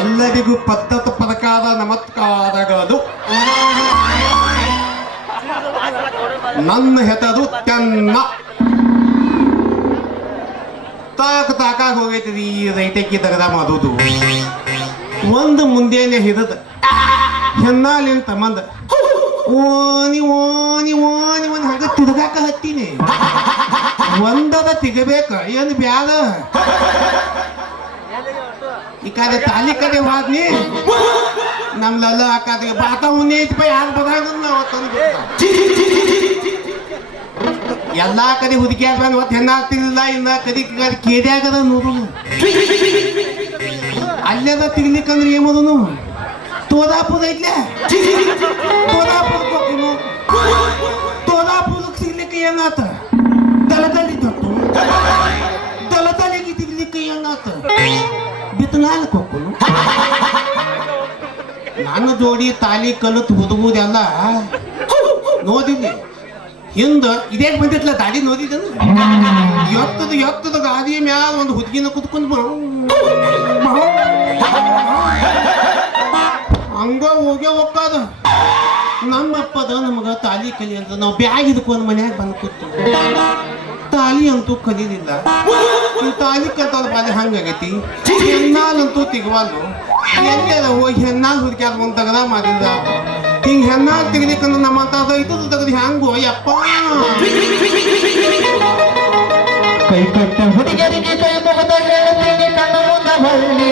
ಎಲ್ಲರಿಗೂ ಪದ್ಧತ ಪದಕಾದ ನಮಸ್ಕಾರಗಳು. ನನ್ನ ಹೆಸರು ತನ್ನ ತಾಕ ತಾಕಾಗ ಹೋಗೈತಿ ಈ ರೈತಕ್ಕೆ ತೆಗೆದ ಮಾಡೋದು. ಒಂದು ಮುಂದೇನೆ ಹಿಡಿದ ಹೆಣ್ಣಾಲಿನ ತಮ್ಮಂದ ಓನಿ ಓನಿ ಓನಿ ಒಂದು ಹಂಗ ತಿರುಗಾಕ ಹತ್ತೀನಿ. ಒಂದದ ತೆಗಬೇಕ, ಏನು ಬ್ಯಾದ ಈ ಕಡೆ ತಾಲಿ ಕಡೆ ಹೋದ್ನಿ. ನಮ್ಲೆಲ್ಲ ಆ ಕಡೆಗೆ ಬಾತ ಉನ್ನಿ ಪೈ, ಯಾರು ಬದಾಗ ಎಲ್ಲಾ ಕಡೆ ಹುಡುಕಿಯಾಗ ಬಂದು ಮತ್ತೆ ಹೆಣ್ಣ ಆಗ್ತಿರ್ಲಿಲ್ಲ, ಇನ್ನ ಕದಿ ಕೇದ್ಯಾಗದ ನೋಡು. ಅಲ್ಲೆದ ತಿರ್ಲಿಕ್ಕಂದ್ರೆ ಏಮದನು ತೋದಾಪುರ ಐತ್ಲೆ ತೋದಾಪುರಕ್ಕೆ ಹೋಗ್ತೀನಿ ತೋದಾಪುರಕ್ಕೆ ಸಿಗ್ಲಿಕ್ಕೆ ಏನಾತ? ದಳದಲ್ಲಿ ತೊಟ್ಟು. ದಳದಲ್ಲಿಗೆ ಸಿಗ್ಲಿಕ್ಕೆ ಏನಾತ? ಬಿತ್ತನಾಲಕ್ಕೆ ಹೋಗ್ಕೊನು ನನ್ನ ಜೋಡಿ ತಾಲಿ ಕಲಿತು ಹುದುಗುದೆಲ್ಲ ನೋದಿನಿ ಹಿಂದ ಇದೇ ಬಂದಿತ್ತಲ್ಲ ದಾಡಿ ನೋದಿದ್ದನು ಎತ್ತದ ಎತ್ತದ ಗಾದಿ ಮ್ಯಾಲ ಒಂದು ಹುದುಗಿನ ಕುತ್ಕೊಂಡು ಹಂಗ ಹೋಗ್ಯ ನಮ್ಮಪ್ಪ ನಮ್ಮಪ್ಪದ ನಮಗ ತಾಲಿ ಕಲಿ ಅಂತ ನಾವು ಬ್ಯಾಗ್ ಹಿಡ್ಕೊಂಡು ಮನ್ಯಾಗ ಬಂದು ಕೂತು ತಾಲಿ ಅಂತೂ ಕಲೀಲಿಲ್ಲ. ತಾಲಿ ಕಲ್ತಾಲ ಬಾಲೆ ಹಂಗಾಗೈತಿ ಹೆಣ್ಣಾಲಂತೂ ತೆಗವಾಲು ಎಲ್ಲೆಲ್ಲ ಹೋಗಿ ಹೆಣ್ಣಾಲ್ ಹುಡುಕ್ಯಾದ ಒಂದು ತಗದ ಮಾಡಿಲ್ಲ ಹಿಂಗೆ ಹೆಣ್ಣಾಲ್ ತೆಗಿಲಿಕ್ಕಂದ್ರೆ ತಾತ ರೈತರು ತೆಗೆದು ಹೆಂಗು ಯಪ್ಪ! ಕೈ ಕಟ್ಟ ಹುಡುಗರಿಗೆ ಕೈ ಮುಗದ ಗೆಳತಿಗೆ ಕಣ್ಣು ಮುಂದ ಬಳ್ಳಿ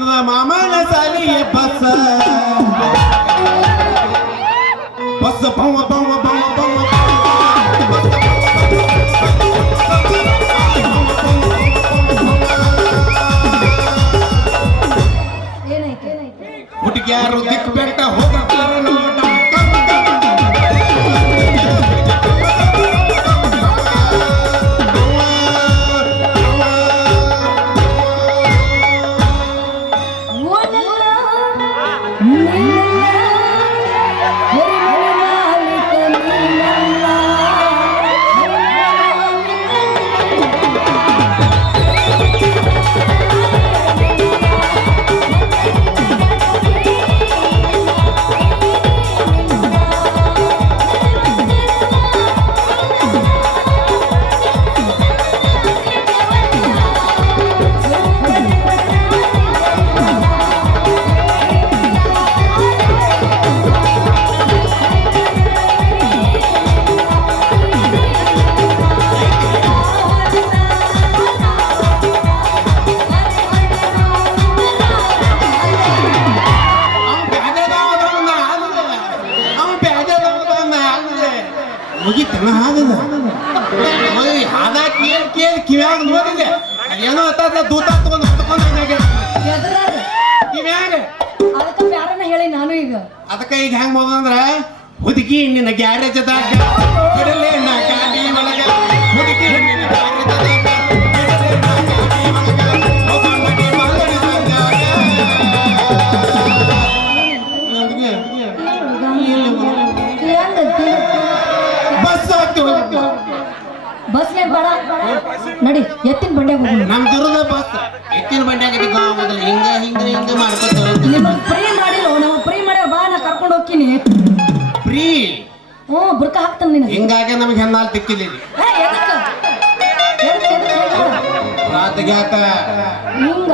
ಬಂದ ಮಾಮನ ಸಾಲಿಯ ಬಸ್ ಬಸ್ ಬವ ಬವ ಬವ ಬವ ಏನಾಯ್ತು ಹುಡುಗಿಯಾರು ದಿಕ್ ಕಿವ್ಯಾಗ ನೋಡಿದೆ? ಏನೋ ಹತ್ತದ ದೂತ ತಗೊಂಡು ಹೇಳಿ ನಾನು ಈಗ. ಅದಕ್ಕೆ ಈಗ ಹೆಂಗ್ ಬಂದಂದ್ರ ಹುದುಗಿ ನಿನ್ನ ಗ್ಯಾರೇಜ್ ಅದಾಗ ನಡಿ ಎತ್ತಿನ ಬಂಡೆ ಹೋಗೋಣ ನಮ್ ದುರ್ಗ ಬಸ್ ಎತ್ತಿನ ಬಂಡ್ಯಾಗ ಹೋಗುದಿಲ್ಲ ಹಿಂಗ ಹಿಂಗ ಹಿಂಗ ಮಾಡ್ಕೊತ ಹೋಗ್ತೀವಿ. ಫ್ರೀ ಮಾಡಿಲ್ಲ ನಾವು ಫ್ರೀ ಮಾಡ್ಯಾವ ಬಾ ನಾ ಕರ್ಕೊಂಡು ಹೋಗ್ತೀನಿ. ಫ್ರೀ? ಹ್ಞೂ ಬುರ್ಕ ಹಾಕ್ತಾನೆ ನಿನಗೆ. ಹಿಂಗಾಗಿ ನಮಗೆ ಹೆಣ್ಣಾಲ್ ಎದಕ್ಕ? ಹಿಂಗ?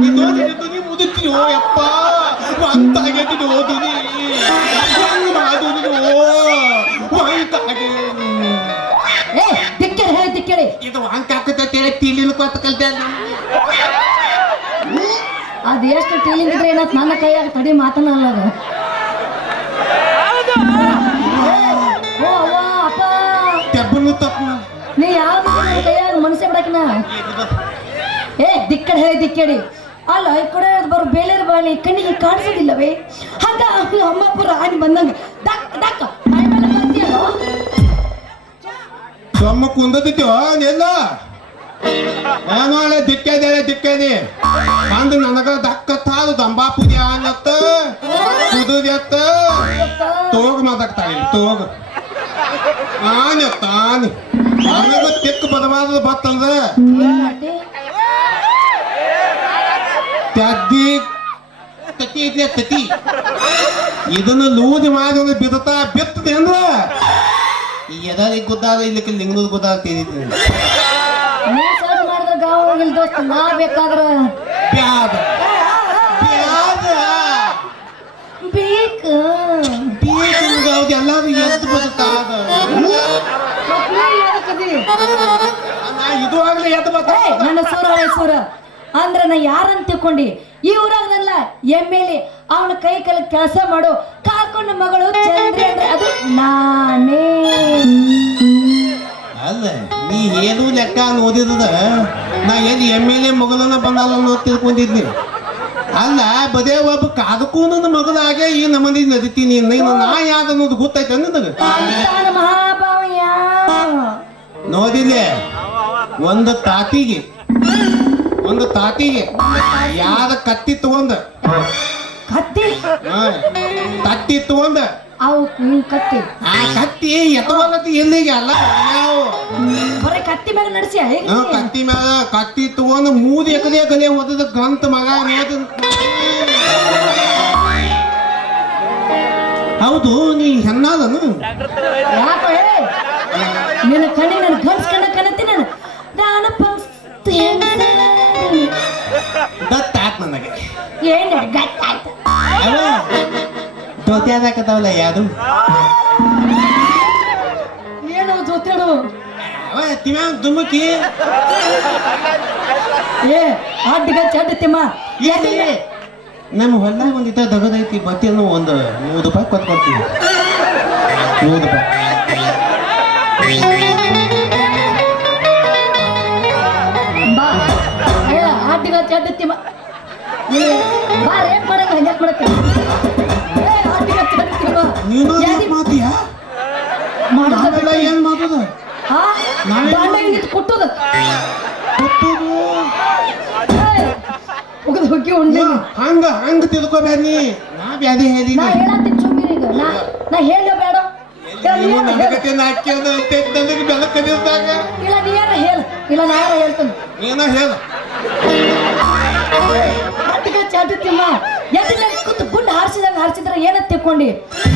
ಬರ್ತೈತಿ ಇದು ಇದು ನೀ ಮುದುಕಿಯೋ ಯಪ್ಪ ಅಂತ ಆಗೈತಿ ಓದಿನಿ ಹೆಂಗ್ ಮಾಡೋದು ವಾಂಕ ಏ ದಿಕ್ಕೇಳಿ ಹೇಳಿ ದಿಕ್ಕೇಳಿ ಇದು ಅಂಕ ಹಾಕುತ್ತೆ ಹೇಳಿ ತಿಳಿಲ್ ಕೊತ್ತ ಕಲ್ತೆ ಅದು ಎಷ್ಟು ಟೀಲಿಂಗ್ ಇದ್ರೆ ಏನತ್ ನನ್ನ ಕೈಯಾಗ ತಡಿ ಮಾತನಲ್ಲ ಅದು ಓ ಅವ್ವ ಅಪ್ಪ ತೆಬ್ಬನು ನೀ ಯಾವ ಕೈಯಾಗ ಮನಸ್ಸೇ ಬಿಡಕ್ನ ಏ ದಿಕ್ಕಡೆ ಹೇಳಿ ದಿಕ್ಕೇಡಿ ಅಲ್ಲ, ಈ ಕಡೆ ಬರೋ ಬೇಳೆರ ಬಾಳಿ ಕಣ್ಣಿಗೆ ಕಾಣಿಸೋದಿಲ್ಲವೇ? ಹಂಗ ಅಮ್ಮಪ್ಪ ರಾಣಿ ಬಂದಂಗ, ದಕ್ ದಕ್ ಸೊಮ್ಮ ಕುಂದತಿದ್ಯೋ ನೆಲ್ಲ ನಾನು ಅಲ್ಲ ದಿಕ್ಕೇದೆ, ದಿಕ್ಕೇದಿ. ಅಂದ್ ನನಗ ದಕ್ಕ ತಾದು ದಂಬಾಪುದಿ ಅನ್ನತ್ತ ಕುದುದೆತ್ತ ತೋಗ ಮಾತಾಡ್ತಾಳೆ ತೋಗ. ಆನೆ ತಾನೆ. ನನಗ ತಿಕ್ಕ ಬದವಾದ ಬತ್ತಲ್ದ. ತದ್ದಿ ತತಿ ಇದೆ ತತಿ ಇದನ್ನ ಲೂದಿ ಮಾಡಿ ಬಿದ್ದತ ಬಿತ್ತದೆ ಅಂದ್ರ ಎದಾರಿ ಗೊತ್ತಾಗ ಇಲ್ಲಕ್ಕೆ ಲಿಂಗದ ಗೊತ್ತಾಗ ತಿಳಿತೀನಿ ದೋಸ್ತ ನಾ ಬೇಕಾದ್ರ ಬ್ಯಾದ ಬ್ಯಾದ ಬೇಕ. ಬೀಗಲ್ಗಾವ್ದು ಎಲ್ಲಾರು ಎದ್ದು ಬದುಕಾದ ಇದು ಆಗ್ಲಿ ಎದ್ದು ನನ್ನ ಸೂರ ಸೂರ. ಅಂದ್ರ ನಾ ಯಾರಂತ ತಿಳ್ಕೊಂಡಿ? ಈ ಊರಾಗದಲ್ಲ ಎಂ ಎಲ್ ಎ ಅವನ ಕೈ ಕಲ ಕೆಲಸ ಮಾಡು. ಕಾಕೊಂಡ ಮಗಳು ಚಂದ್ರಿ ಅಂದ್ರೆ ಅದು ನಾನೇ. ಅಲ್ಲ ನೀ ಏನು ಲೆಕ್ಕ ಓದಿದ ನಾ ಏನು ಎಂ ಎಲ್ ಎ ಮಗಳನ್ನ ಬಂದಲ್ಲ ಅನ್ನೋ ತಿಳ್ಕೊಂಡಿದ್ನಿ. ಅಲ್ಲ ಬದೇ ಒಬ್ಬ ಕಾದಕ್ಕೂ ನನ್ನ ಮಗಳಾಗೆ ಈ ನಮ್ಮನಿ ನದಿತೀನಿ ನೀನು. ನಾ ಯಾದ ಅನ್ನೋದು ಗೊತ್ತೈತೆ ನನಗೆ? ನೋಡಿದೆ ಒಂದು ತಾತಿಗೆ ಒಂದು ತಾತಿಗೆ. ಯಾದ ಕತ್ತಿ ತಗೊಂಡ? ಕತ್ತಿ? ಹಾ, ಕತ್ತಿ ತಗೊಂಡ? ಅವು ಕತ್ತಿ. ಆ ಕತ್ತಿ ಎತ್ತವಲ್ಲತಿ ಎಲ್ಲಿಗೆ? ಅಲ್ಲ ಯಾವ ಬರೀ ಕತ್ತಿ ಮ್ಯಾಗ ನಡೆಸಿ ಹಾ, ಕತ್ತಿ ತಗೊಂಡು ಮೂದಿ ಎಕದೆ ಕಲೆ ಓದದ ಗ್ರಂಥ ಮಗ ಹೌದು ನೀ ಹೆಣ್ಣಾದನು? ಯಾಕ ನಿನ್ನ ಕಣ್ಣಿ ನನ್ನ ಗನ್ಸ್ ಕಣ್ಣ ಕಣತಿ ನಾನು. ದಾನ ಪಂಕ್ತಿ ಏನು ದೋತಿ ಆದಾಕತ್ತಾವಲ್ಲ ಯಾವುದು ಏನು ಜೊತೆಡು ಅವ ತಿಮ್ಯಾಗ ದುಮ್ಮಕಿ ಏ ಅಡ್ಡಿಗ ಚಡ್ಡ ತಿಮ್ಮ. ಎಲ್ಲಿ ನಮ್ಮ ಹೊಲ್ದಾಗ ಒಂದಿತ್ತ ದಗದೈತಿ ಬತ್ತಿಯನ್ನು ಒಂದು ನೂರು ರೂಪಾಯಿ ಕೊಟ್ಕೊಡ್ತೀವಿ ನೂರು ರೂಪಾಯಿ. ಬಾ. ಚಡ್ಡ ತಿಮ್ಮ. ಏನ್ ನಾವೇ- ಹಿಂಗಿತ್ ಕುಟ್ಟುದ. ಕೊಟ್ಟೋದು? ಹುಗ್ಗಿ ಉಂಡಿ ಹಂಗ ಹಂಗ ತಿಳ್ಕೊಬೇಡ ನೀ? ನಾ ಬ್ಯಾದಿ ಹೇಳಿ ನಾ ಹೇಳತ್ತೀನಿ ಸುಮ್ಮನೆ ಈಗ. ನಾ ನಾ ಹೇಳ ಬೇಡ. ನೀನು ನನಗತೆ ನಾಕ್ಯದ ಅಂತ ನನಗೆ ಬೆಳಕು ಇಲ್ಲ ನೀ ಯಾರ ಹೇಳು? ಇಲ್ಲ ನಾ ಯಾರ ಹೇಳ್ತೀನಿ. ಏನ ಹೇಳ. ಚಾಟಿ ತಿಮ್ಮ ಎದ್ದಿನ ಕೂತು ಗುಂಡು ಹಾರಿಸಿದ ಹಾರಿಸಿದ್ರೆ ಏನಂತ ತಿಳ್ಕೊಂಡಿ?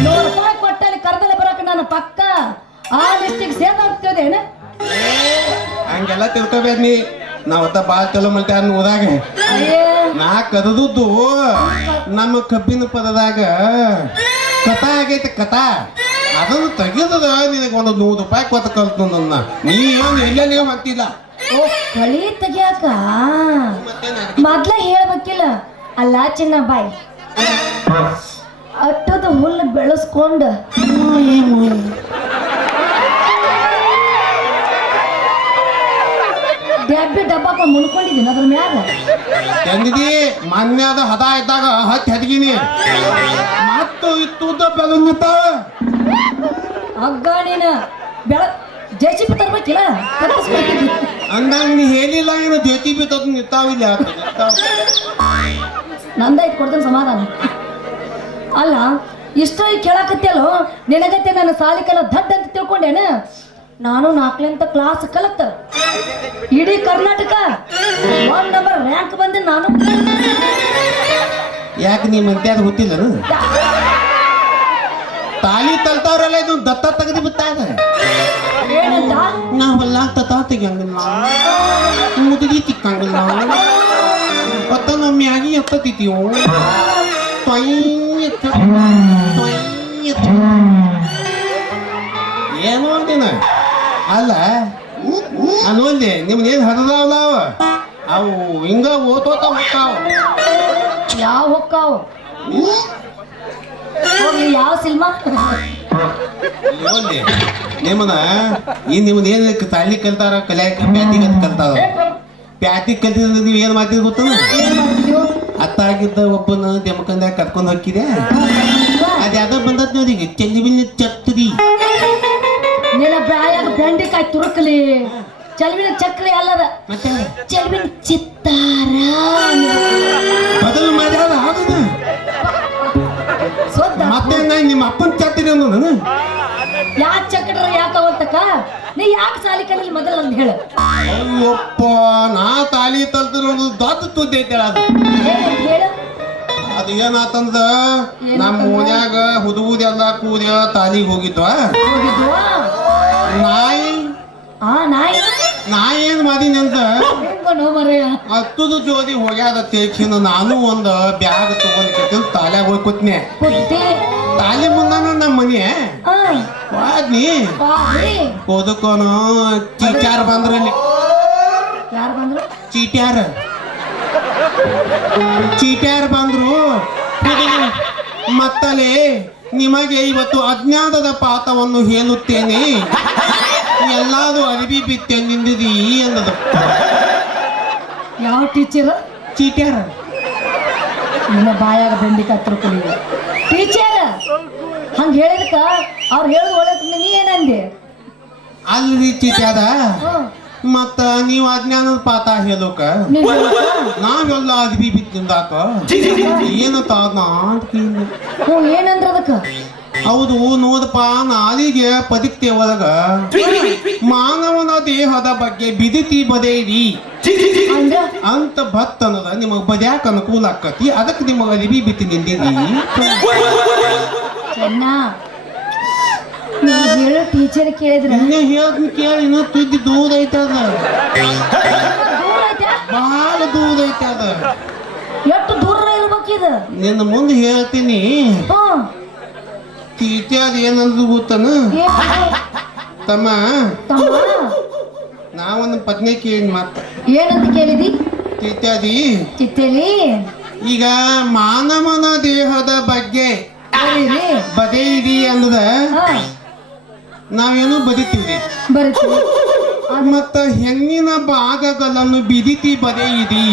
ನೂರು ರೂಪಾಯಿ ಕೊಟ್ಟಲ್ಲಿ ಕರ್ದಲ್ಲಿ ಬರಕ ನಾನು ಪಕ್ಕ ಆ ಲಿಸ್ಟಿಗೆ ಸೇರ್ ಆಗ್ತದೇನ ಹಂಗೆಲ್ಲ ತಿಳ್ಕೊಬೇಡ ನೀ ನಾವತ್ತ ಬಾಳ್ ಚಲೋ ಮಲ್ತೆ ಅನ್ನ ನಾ ಕದದುದ್ದು ನಮ್ಮ ಕಬ್ಬಿನ ಪದದಾಗ ಕಥಾ ಆಗೈತೆ ಕಥಾ. ಅದನ್ನು ತೆಗೆದದ ನಿನಗೆ ಒಂದು ನೂರು ರೂಪಾಯಿ ಕೊತ್ತ ಕಲ್ತು ನನ್ನ. ನೀ ಏನು ಎಲ್ಲೆಲ್ಲಿ ಹೊಂಟಿಲ್ಲ ಓ ಕಳಿ ತೆಗಿಯಾಕ? ಮೊದ್ಲ ಹೇಳ್ಬೇಕಿಲ್ಲ. ಅಲ್ಲ ಚಿನ್ನ ಬಾಯ್ ಅಟ್ಟದ ಹುಲ್ಲು ಬೆಳೆಸ್ಕೊಂಡು. ಡಬ್ಬಿ ಡಬ್ಬಪ್ಪ ಮುನ್ಕೊಂಡಿದ್ದೀನಿ ಅದ್ರ ಮ್ಯಾಗ. ತಂದಿದಿ ಮನ್ಯಾದ ಹದ ಇದ್ದಾಗ ಹತ್ತಿ ಹದಗಿನಿ. ಮತ್ತು ಇತ್ತು ಬೆಳು ನಿಂತಾವ ಹಗ್ಗ ನೀನು ಬೆಳ ಜೆ ಸಿ ಪಿ ತರ್ಬೇಕಿಲ್ಲ? ಕಟ್ಟಿಸ್ಕೊಳ್ತಿದ್ವಿ ಅಂದಾಗ ನೀ ಹೇಳಿಲ್ಲ ಏನು? ಜ್ಯೋತಿ ಬಿತ್ತದ ನಿಂತಾವಿಲ್ಲ. ನಂದೈತ್ ಕೊಡ್ತೇನೆ ಸಮಾಧಾನ. ಅಲ್ಲ ಇಷ್ಟ ಕೇಳಾಕತ್ತಲ್ಲೋ ನಿನಗತ್ತೆ ನನ್ನ ಸಾಲಿ ಕಲ ದಡ್ಡ ಅಂತ ತಿಳ್ಕೊಂಡೇನ? ನಾನು ನಾಲ್ಕಲಿಂತ ಕ್ಲಾಸ್ ಕಲತ್ತ ಇಡೀ ಕರ್ನಾಟಕ ಒನ್ ನಂಬರ್ ರ್ಯಾಂಕ್ ಬಂದೆ ನಾನು. ಯಾಕೆ ನೀ ಮಂತ್ಯ ಅದು ಗೊತ್ತಿಲ್ಲನು ತಾಲಿ ತಲ್ತಾವ್ರಲ್ಲ ಇದು ದತ್ತ ತೆಗೆದು ಬಿತ್ತಾಗ ಏನಂತ? ನಾವೆಲ್ಲ ತತ ತೆಗಿಯಂಗಿಲ್ಲ. ಮುದುಗಿ ತಿಕ್ಕಂಗಿಲ್ಲ. ಮ್ಯಾಗಿ ಎತ್ತತಿತೀವು ತೊಯ್ ಏನು ಅಂದಿನ ಅಲ್ಲ ಅನ್ನೋಲ್ದೆ ನಿಮ್ಗೆ ಹರಿದಾವಲ್ಲ ಅವ ಅವು ಹಿಂಗ ಓದೋತ ಹೋಗ್ತಾವ ಯಾವ ಹೊಕ್ಕಾವು ಹೋಗ್ಲಿ ಯಾವ ಸಿನಿಮಾ ನಿಮ್ಮನ ಈ ನಿಮ್ದು ಏನ್ ತಾಲಿ ಕಲ್ತಾರ ಕಲ್ಯಾಕ ಪ್ಯಾತಿ ಕಲ್ತ ಕಲ್ತಾರ ಪ್ಯಾತಿ ಕಲ್ತಿದ್ರೆ ನೀವು ಏನು ಮಾಡ್ತೀರಿ ಗೊತ್ತದ ಅತ್ತ ಆಗಿದ್ದ ಅತ್ತಾಗಿದ್ದ ಒಬ್ಬನ ದೆಮಕಂದ ಕರ್ಕೊಂಡು ಹೋಗಿದ್ದೆ ಅದು ಯಾವ್ದೋ ಬಂದತ್ ನೋಡಿಗೆ ಚೆಲ್ಲಿ ಬಿಲ್ಲಿ ಚತ್ತರಿ ನಿನ್ನ ಬ್ರಾಯಾಗ ಬೆಂಡಿಕಾಯಿ ತುರುಕಲಿ. ಚಲ್ವಿನ ಚಕ್ರಿ ಅಲ್ಲದ. ಮತ್ತೆ? ಚಲ್ವಿನ ಚಿತ್ತಾರ. ಬದಲು ಮಾಡ್ಯಾರ ಹೌದನ ಮತ್ತೆ ನಿಮ್ಮ ಅಪ್ಪನ ಚತ್ತರಿ ಅಂದ ನಾನು ಯಾಕೆ ಚಕ್ರ ಯಾಕೆ ಅವತ್ತಕ್ಕ ನೀ ಯಾಕೆ ಸಾಲಿ ಕಲಿಲಿ ಮೊದಲು ಅಂತ ಹೇಳು. ಅಯ್ಯಪ್ಪ ನಾ ತಾಲಿ ತಲ್ತಿರೋದು ದೊಡ್ಡ ತುದ್ದಿ ಐತೆ ಅದು. ಏನಂತ ಹೇಳು. ಅದು ಏನಾತಂದ್ರ ನಮ್ಮ ಓನ್ಯಾಗ ಅಂದ ಕೂದ್ಯ ತಾಲಿಗೆ ಹೋಗಿದ್ವ? ಹೋಗಿದ್ವಾ? ನಾಯಿ? ಆ ನಾಯಿ? ನಾಯಿ ಏನ್ ಮಾಡೀನಿ ಅಂತ ಹೆಂಗನೋ ಮರೆಯ. ಹತ್ತದು ಜೋಡಿ ಹೋಗ್ಯಾದ ತೇಕ್ಷಿನ ನಾನು ಒಂದು ಬ್ಯಾಗ್ ತಗೊಂಡ್ ತಾಲ್ಯಾಗ ಹೋಗಿ ಕೂತ್ನೆ. ಕುತ್ತಿ ತಾಲಿ ಮುಂದಾನ ನಮ್ಮ ಮನೆ. ಆ ಓದಕ್ಕೋನು ಚೀಟ್ಯಾರ ಬಂದ್ರಲ್ಲಿ. ಯಾರು ಬಂದ್ರು? ಚೀಟ್ಯಾರ. ಚೀಟ್ಯಾರ ಬಂದ್ರು. ಮತ್ತಲ್ಲಿ ನಿಮಗೆ ಇವತ್ತು ಅಜ್ಞಾನದ ಪಾಠವನ್ನು ಹೇಳುತ್ತೇನೆ. ಎಲ್ಲಾದು ಅರಿವಿ ಬಿತ್ತೆ ನಿಂದಿದಿ ಅನ್ನದ ಯಾವ ಟೀಚರ್? ಚೀಟ್ಯಾರ. ನಿನ್ನ ಬಾಯಾಗ ಬೆಂಡಿ ಟೀಚರ್ ಹಂಗ ಹೇಳಿದಕ್ಕ ಅವ್ರು ಹೇಳುದು ಒಳ್ಳೆ ನೀ ಏನಂದೆ? ಅಲ್ರಿ ಚೀಟ್ಯಾದ ಮತ್ತ ನೀವು ಅಜ್ಞಾನದ ಪಾತ ಹೇಳೋಕ? ನೀವ್ ನಾವೆಲ್ಲ ಅದ್ಬಿ ಬಿತ್ತಿಂದಾಕ ಏನಂತ. ಏನಂದ್ರ ಅದಕ್ಕ? ಹೌದು ನೋದಪ್ಪ ನಾಲಿಗೆ ಪದಿಕ್ತೆ ಒಳಗ ಮಾನವನ ದೇಹದ ಬಗ್ಗೆ ಬಿದಿತಿ ಬದೇರಿ. ಅಂತ ಭತ್ ಅನ್ನೋದ ನಿಮಗ್ ಬದ್ಯಾಕ ಅನುಕೂಲ ಆಕತಿ ಅದಕ್ಕೆ ನಿಮಗ ಅರಿವಿ ಬಿತ್ತಿ ನಿಂದಿರಿ ಚೆನ್ನ ನೀ ಹೇಳೋ ಟೀಚರ್ ಕೇಳಿದ್ರ? ನಿನ್ನೆ ಹೇಳ್ತೀನಿ ಕೇಳಿ ಇನ್ನೂ ತುದ್ದಿ ದೂರ ಐತೆ ಅದ. ಬಹಳ ದೂರ ಐತೆ ಅದ. ಎಷ್ಟು ದೂರ ಇರ್ಬೇಕಿದ? ನಿನ್ನ ಮುಂದೆ ಹೇಳ್ತೀನಿ. ಹ್ಮ್. ಟೀಚರ್ ಏನಂದ್ರು ಗೊತ್ತನ? ತಮ್ಮ? ತಮ್ಮ? ನಾವೊಂದು ಪತ್ನಿ ಕೇಳಿ ಮತ್ತ ಏನಂತ ಕೇಳಿದಿ? ಚಿತ್ತೇಲಿ. ಈಗ ಮಾನವನ ದೇಹದ ಬಗ್ಗೆ ಬದೇದಿ ಅಂದ್ರೆ ಅಂದದ. ನಾವೇನು ಬದಿತೀವಿ ಮತ್ತ ಹೆಣ್ಣಿನ ಭಾಗಗಳನ್ನು ಬಿದಿತಿ ಬದೇಯಿರಿ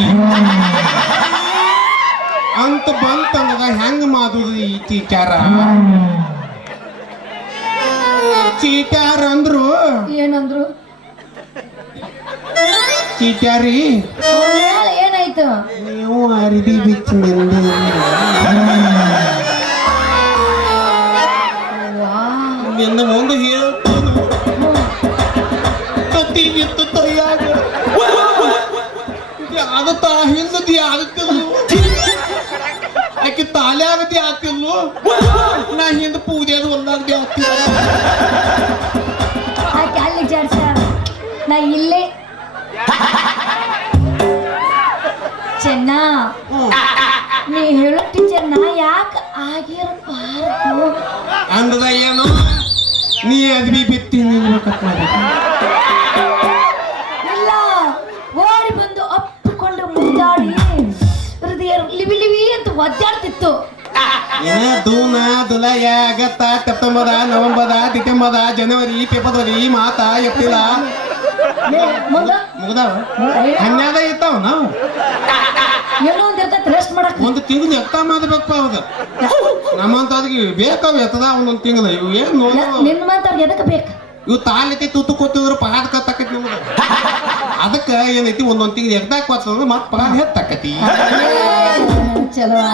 ಅಂತ ಬಂತಂದ್ರ ಹೆಂಗ್ ಮಾಡುದು ಈ ಟೀಚಾರ ಚೀಟ್ಯಾರ ಅಂದ್ರು ಏನಂದ್ರು? ಚೀಟ್ಯಾರಿ? ಏನಾಯ್ತು? ನೀವು ಅರಿದಿ ಬಿಚ್ಚಿನಿಂದ ಮುಂದೆ ಹೇಳ್ಕೊಂಡು ಕತ್ತಿ ಬಿತ್ತು ತೈಯಾಗ. ಆಕೆ ತಾಲೆ ಆಗದಿ ಆಗ್ತಿಲ್ಲ ನಾ ಹಿಂದ ಪೂಜೆ ಹೊಲ್ದಾಗ ಆಗ್ತಿದ್ದ ನಾ ಇಲ್ಲೇ. ಚೆನ್ನ ನೀ ಹೇಳೋ ಟೀಚರ್ ನಾ ಯಾಕೆ ಆಗಿರಬಾರ್ದು? ಅಂದದ ಏನು ನೀ ಅದ್ಬಿ ಬಿತ್ತಿ ನಿಲ್ಬೇಕಪ್ಪ ಇಲ್ಲ ಓಡಿ ಬಂದು ಅಪ್ಪಿಕೊಂಡು ಮುದ್ದಾಡಿ ಹೃದಯ ಲಿವಿ ಲಿವಿ ಅಂತ ಒದ್ದಾಡ್ತಿತ್ತು. ದೂನ ದುಲಯ ಆಗತ್ತ ಸೆಪ್ಟೆಂಬರ ನವೆಂಬರ ಡಿಸೆಂಬರ ಜನವರಿ ಫೆಬ್ರವರಿ ಮಾತಾ ಏಪ್ರಿಲ ಮುಗ್ದಾವ ಹನ್ನೆರಡ ಇರ್ತಾವ ನಾವು. ಏನೋ ಒಂದ್ ಇರ್ತೈತಿ ರೆಸ್ಟ್ ಮಾಡಕ್. ಒಂದು ತಿಂಗಳು ಎತ್ತ ಮಾಡಬೇಕು ನಮ್ಮಂತ ಅದಕ್ಕೆ ಬೇಕಾವ ಎತ್ತದ ಒಂದೊಂದು ತಿಂಗಳು. ಇವು ಏನು ನೋಡ ಮಾತಾಡ್ಗೆ ಎದಕ್ಕೆ ಬೇಕು? ಇವು ತಾಲೈತಿ ತುತ್ತು ಕೊತ್ತಿದ್ರು ಪಗಾರ ಕತ್ತಕತಿ ನಿಮ್ಗೆ ಅದಕ್ಕೆ ಏನೈತಿ ಒಂದೊಂದು ತಿಂಗಳು ಎಗ್ದಾಕ್ ಕೊತ್ತಂದ್ರೆ ಮತ್ತೆ ಪಗಾರ ಹೆಚ್ಚಾಕತಿ ಚಲೋ.